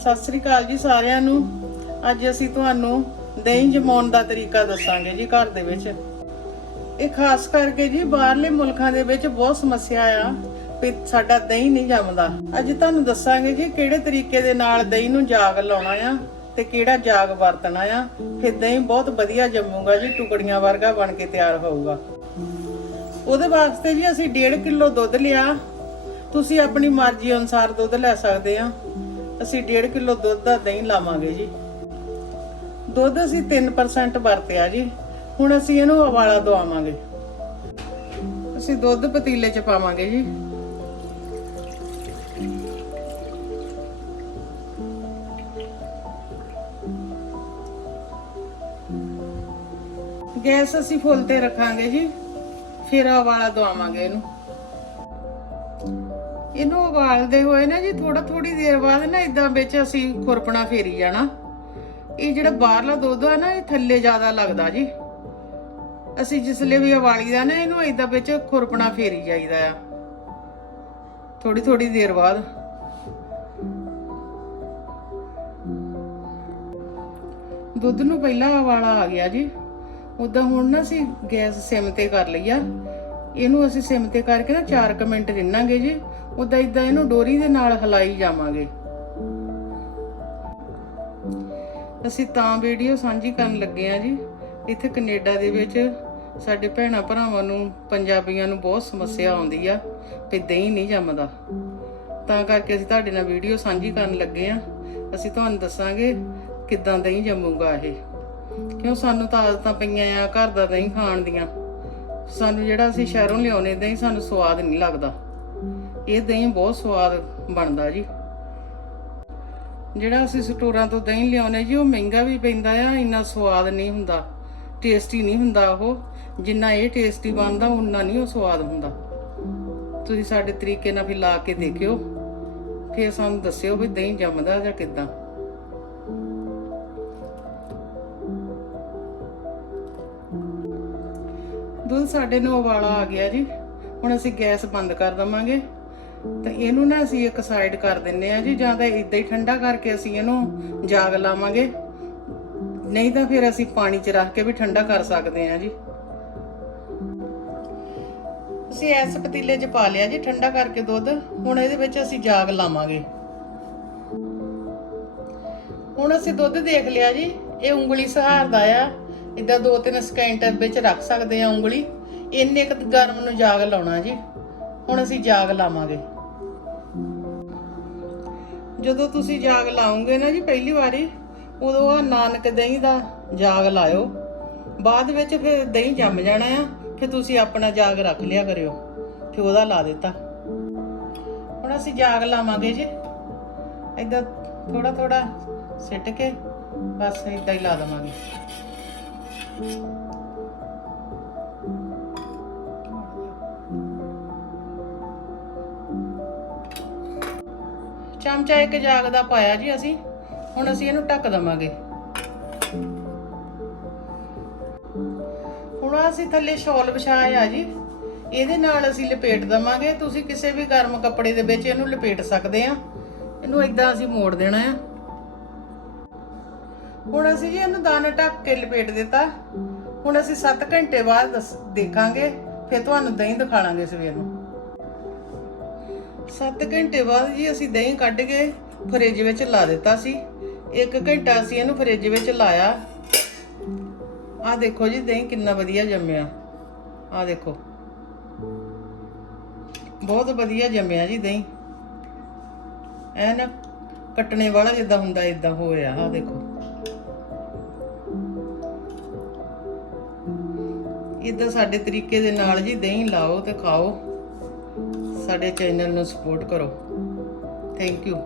ਸਤਿ ਸ੍ਰੀ ਅਕਾਲ ਜੀ ਸਾਰਿਆਂ ਨੂੰ। ਅੱਜ ਅਸੀਂ ਤੁਹਾਨੂੰ ਦਹੀਂ ਜਮਾਉਣ ਦਾ ਤਰੀਕਾ ਦੱਸਾਂਗੇ ਜੀ ਘਰ ਦੇ ਵਿੱਚ। ਇਹ ਖਾਸ ਕਰਕੇ ਜੀ ਬਾਹਰਲੇ ਮੁਲਕਾਂ ਦੇ ਵਿੱਚ ਬਹੁਤ ਸਮੱਸਿਆ ਆ ਵੀ ਸਾਡਾ ਦਹੀਂ ਨਹੀਂ ਜੰਮਦਾ। ਅੱਜ ਤੁਹਾਨੂੰ ਦੱਸਾਂਗੇ ਜੀ ਕਿਹੜੇ ਤਰੀਕੇ ਦੇ ਨਾਲ ਦਹੀਂ ਨੂੰ ਜਾਗ ਲਾਉਣਾ ਆ ਤੇ ਕਿਹੜਾ ਜਾਗ ਵਰਤਣਾ ਆ। ਫਿਰ ਦਹੀਂ ਬਹੁਤ ਵਧੀਆ ਜੰਮੂਗਾ ਜੀ, ਟੁਕੜੀਆਂ ਵਰਗਾ ਬਣ ਕੇ ਤਿਆਰ ਹੋਊਗਾ। ਉਹਦੇ ਵਾਸਤੇ ਜੀ ਅਸੀਂ 1.5 ਕਿਲੋ ਦੁੱਧ ਲਿਆ। ਤੁਸੀਂ ਆਪਣੀ ਮਰਜ਼ੀ ਅਨੁਸਾਰ ਦੁੱਧ ਲੈ ਸਕਦੇ ਆ। ਅਸੀਂ 1.5 ਕਿਲੋ ਦੁੱਧ ਦਾ ਦਹੀਂ ਲਾਵਾਂਗੇ ਜੀ। ਦੁੱਧ ਅਸੀਂ 3% ਵਰਤਿਆ ਜੀ। ਹੁਣ ਅਸੀਂ ਇਹਨੂੰ ਉਬਾਲਾ ਦਵਾਵਾਂਗੇ। ਅਸੀਂ ਦੁੱਧ ਪਤੀਲੇ 'ਚ ਪਾਵਾਂਗੇ ਜੀ। ਗੈਸ ਅਸੀਂ ਫੁੱਲ ਤੇ ਰੱਖਾਂਗੇ ਜੀ। ਫਿਰ ਉਬਾਲਾ ਦਵਾਵਾਂਗੇ ਇਹਨੂੰ। ਇਹਨੂੰ ਉਬਾਲਦੇ ਹੋਏ ਨਾ ਜੀ ਥੋੜਾ ਥੋੜੀ ਦੇਰ ਬਾਅਦ ਨਾ ਇਦਾਂ ਵਿੱਚ ਅਸੀਂ ਖੁਰਪਣਾ ਫੇਰੀ ਜਾਣਾ। ਇਹ ਜਿਹੜਾ ਬਾਹਰਲਾ ਦੁੱਧ ਆ ਨਾ, ਇਹ ਥੱਲੇ ਜ਼ਿਆਦਾ ਲੱਗਦਾ ਜੀ। ਅਸੀਂ ਜਿਸਲੇ ਵੀ ਉਬਾਲੀਦਾ ਨਾ, ਇਹਨੂੰ ਇਦਾਂ ਵਿੱਚ ਖੁਰਪਣਾ ਫੇਰੀ ਜਾਈਦਾ ਆ। ਥੋੜੀ ਥੋੜੀ ਦੇਰ ਬਾਅਦ। ਦੁੱਧ ਨੂੰ ਪਹਿਲਾਂ ਉਬਾਲਾ ਆ ਗਿਆ ਜੀ। ਉਦਾਂ ਹੁਣ ਨਾ ਅਸੀਂ ਗੈਸ ਸਿਮ ਤੇ ਕਰ ਲਈ ਆ। ਇਹਨੂੰ ਅਸੀਂ ਸਿਮ ਤੇ ਕਰਕੇ ਨਾ 4 ਮਿੰਟ ਰਿੰਨਾਂਗੇ ਜੀ ਉਦਾਂ ਇਦਾਂ ਇਹਨੂੰ ਡੋਰੀ ਦੇ ਨਾਲ ਹਲਾਈ ਜਾਵਾਂਗੇ। ਅਸੀਂ ਤਾਂ ਵੀਡੀਓ ਸਾਂਝੀ ਕਰਨ ਲੱਗੇ ਆ ਜੀ। ਇੱਥੇ ਕੈਨੇਡਾ ਦੇ ਵਿੱਚ ਸਾਡੇ ਭੈਣਾ ਭਰਾਵਾਂ ਨੂੰ, ਪੰਜਾਬੀਆਂ ਨੂੰ ਬਹੁਤ ਸਮੱਸਿਆ ਆਉਂਦੀ ਆ ਵੀ ਦਹੀਂ ਨਹੀਂ ਜੰਮਦਾ। ਤਾਂ ਕਰਕੇ ਅਸੀਂ ਤੁਹਾਡੇ ਨਾਲ ਵੀਡੀਓ ਸਾਂਝੀ ਕਰਨ ਲੱਗੇ ਆ ਅਸੀਂ ਤੁਹਾਨੂੰ ਦੱਸਾਂਗੇ ਕਿੱਦਾਂ ਦਹੀਂ ਜੰਮੂਗਾ ਇਹ। ਕਿਉਂ ਸਾਨੂੰ ਤਾਂ ਆਦਤਾਂ ਪਈਆਂ ਆ ਘਰ ਦਾ ਦਹੀਂ ਖਾਣ ਦੀਆਂ। ਸਾਨੂੰ ਜਿਹੜਾ ਅਸੀਂ ਸ਼ਹਿਰੋਂ ਲਿਆਉਨੇ ਦਹੀਂ ਸਾਨੂੰ ਸਵਾਦ ਨਹੀਂ ਲੱਗਦਾ। ਇਹ ਦਹੀਂ ਬਹੁਤ ਸਵਾਦ ਬਣਦਾ ਜੀ। ਜਿਹੜਾ ਅਸੀਂ ਸਟੋਰਾਂ ਤੋਂ ਦਹੀਂ ਲਿਆਉਨੇ ਜੀ, ਉਹ ਮਹਿੰਗਾ ਵੀ ਪੈਂਦਾ ਆ, ਇੰਨਾ ਸਵਾਦ ਨਹੀਂ ਹੁੰਦਾ। ਟੇਸਟੀ ਨਹੀਂ ਹੁੰਦਾ ਉਹ। ਜਿੰਨਾ ਇਹ ਟੇਸਟੀ ਬਣਦਾ ਉਨਾ ਨਹੀਂ ਉਹ ਸਵਾਦ ਹੁੰਦਾ। ਤੁਸੀਂ ਸਾਡੇ ਤਰੀਕੇ ਨਾਲ ਵੀ ਲਾ ਕੇ ਦੇਖਿਓ। ਫਿਰ ਸਾਨੂੰ ਦੱਸਿਓ ਵੀ ਦਹੀਂ ਜੰਮਦਾ ਜਾਂ ਕਿਦਾਂ। ਦੁੱਧ ਸਾਡੇ ਨੂੰ ਉਬਾਲਾ ਆ ਗਿਆ ਜੀ। ਹੁਣ ਅਸੀਂ ਗੈਸ ਬੰਦ ਕਰ ਦਵਾਂਗੇ। ਤੇ ਇਹਨੂੰ ਨਾ ਅਸੀਂ ਇੱਕ ਸਾਈਡ ਕਰ ਦਿੰਨੇ ਆ ਜੀ, ਜਾਂ ਤਾਂ ਇਦਾਂ ਹੀ ਠੰਡਾ ਕਰਕੇ ਅਸੀਂ ਇਹਨੂੰ ਜਾਗ ਲਾਵਾਂਗੇ। ਨਹੀਂ ਤਾਂ ਫਿਰ ਅਸੀਂ ਪਾਣੀ 'ਚ ਰੱਖ ਕੇ ਵੀ ਠੰਡਾ ਕਰ ਸਕਦੇ ਆ ਜੀ। ਅਸੀਂ ਇਸ ਪਤੀਲੇ 'ਚ ਪਾ ਲਿਆ ਜੀ, ਠੰਡਾ ਕਰਕੇ ਦੁੱਧ। ਹੁਣ ਇਹਦੇ ਵਿੱਚ ਅਸੀਂ ਜਾਗ ਲਾਵਾਂਗੇ। ਹੁਣ ਅਸੀਂ ਦੁੱਧ ਦੇਖ ਲਿਆ ਜੀ, ਇਹ ਉਂਗਲੀ ਸਹਾਰਦਾ ਆ। ਇਦਾਂ ਦੋ ਤਿੰਨ ਸਕਿੰਟ ਵਿੱਚ ਰੱਖ ਸਕਦੇ ਆ ਉਂਗਲੀ। ਇੰਨੇ ਕੁ ਗਰਮ ਨੂੰ ਜਾਗ ਲਾਉਣਾ ਜੀ। ਹੁਣ ਅਸੀਂ ਜਾਗ ਲਾਵਾਂਗੇ। ਜਦੋਂ ਤੁਸੀਂ ਜਾਗ ਲਾਓਗੇ ਨਾ ਜੀ ਪਹਿਲੀ ਵਾਰੀ, ਉਦੋਂ ਆ ਨਾਨਕ ਦਹੀਂ ਦਾ ਜਾਗ ਲਾਇਓ। ਬਾਅਦ ਵਿੱਚ ਫਿਰ ਦਹੀਂ ਜੰਮ ਜਾਣਾ ਆ, ਫਿਰ ਤੁਸੀਂ ਆਪਣਾ ਜਾਗ ਰੱਖ ਲਿਆ ਕਰਿਓ। ਫਿਰ ਉਹਦਾ ਲਾ ਦਿੱਤਾ। ਹੁਣ ਅਸੀਂ ਜਾਗ ਲਾਵਾਂਗੇ ਜੀ। ਏਦਾਂ ਥੋੜਾ ਥੋੜਾ ਸਿੱਟ ਕੇ ਬਸ ਏਦਾਂ ਹੀ ਲਾ ਦਵਾਂਗੇ। ਚਮਚਾ ਇੱਕ ਜਾਗ ਦਾ ਪਾਇਆ ਜੀ ਅਸੀਂ। ਹੁਣ ਅਸੀਂ ਇਹਨੂੰ ਢੱਕ ਦਵਾਂਗੇ। ਹੁਣ ਅਸੀਂ ਥੱਲੇ ਸ਼ਾਲ ਵਿਛਾਇਆ ਜੀ। ਇਹਦੇ ਨਾਲ ਅਸੀਂ ਲਪੇਟ ਦਵਾਂਗੇ। ਤੁਸੀਂ ਕਿਸੇ ਵੀ ਗਰਮ ਕੱਪੜੇ ਦੇ ਵਿੱਚ ਇਹਨੂੰ ਲਪੇਟ ਸਕਦੇ ਆ। ਇਹਨੂੰ ਇਦਾਂ ਅਸੀਂ ਮੋੜ ਦੇਣਾ ਆ। ਹੁਣ ਅਸੀਂ ਜੀ ਇਹਨੂੰ ਦਾਣਾ ਢੱਕ ਕੇ ਲਪੇਟ ਦਿੱਤਾ। ਹੁਣ ਅਸੀਂ 7 ਘੰਟੇ ਬਾਅਦ ਦੇਖਾਂਗੇ, ਫਿਰ ਤੁਹਾਨੂੰ ਦਹੀਂ ਦਿਖਾਵਾਂਗੇ ਸਵੇਰ ਨੂੰ। 7 ਘੰਟੇ ਬਾਅਦ ਜੀ ਅਸੀਂ ਦਹੀਂ ਕੱਢ ਕੇ ਫਰਿੱਜ ਵਿੱਚ ਲਾ ਦਿੱਤਾ ਸੀ। 1 ਘੰਟਾ ਅਸੀਂ ਇਹਨੂੰ ਫਰਿੱਜ ਵਿੱਚ ਲਾਇਆ। ਆਹ ਦੇਖੋ ਜੀ, ਦਹੀਂ ਕਿੰਨਾ ਵਧੀਆ ਜੰਮਿਆ। ਆਹ ਦੇਖੋ। ਬਹੁਤ ਵਧੀਆ ਜੰਮਿਆ ਜੀ ਦਹੀਂ। ਐ ਕੱਟਣੇ ਵਾਲਾ ਜਿੱਦਾਂ ਹੁੰਦਾ ਇਦਾਂ ਹੋਇਆ। ਆਹ ਦੇਖੋ। ਇਦਾਂ ਸਾਡੇ ਤਰੀਕੇ ਦੇ ਨਾਲ ਜੀ ਦਹੀਂ ਲਾਓ ਤੇ ਖਾਓ। ਸਾਡੇ ਚੈਨਲ ਨੂੰ ਸਪੋਰਟ ਕਰੋ। Thank you